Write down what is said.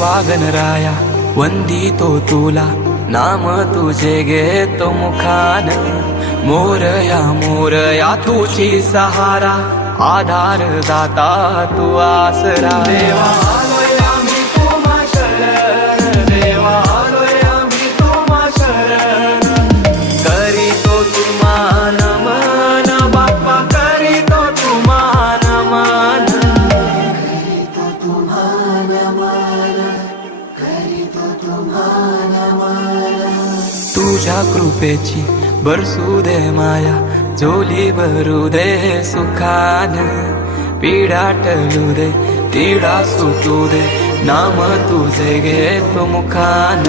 देवा गणराया वंदितो तुला, नाम तुझे घेतो मुखान. मोरया मोरया तुझी सहारा, आधार दाता तू आसरा. देवा आलोय आम्ही तुम्हा शरण, देवा आलोय आम्ही तुम्हा शरण. करीतो तुम्हा नमन बाप्पा, करीतो तुम्हा नमन. तुझ्या कृपेची बरसू दे माया, झोली भरू दे सुखान. पीडा टळू दे, तिडा सुटू दे, नाम तुझे घेतो मुखान.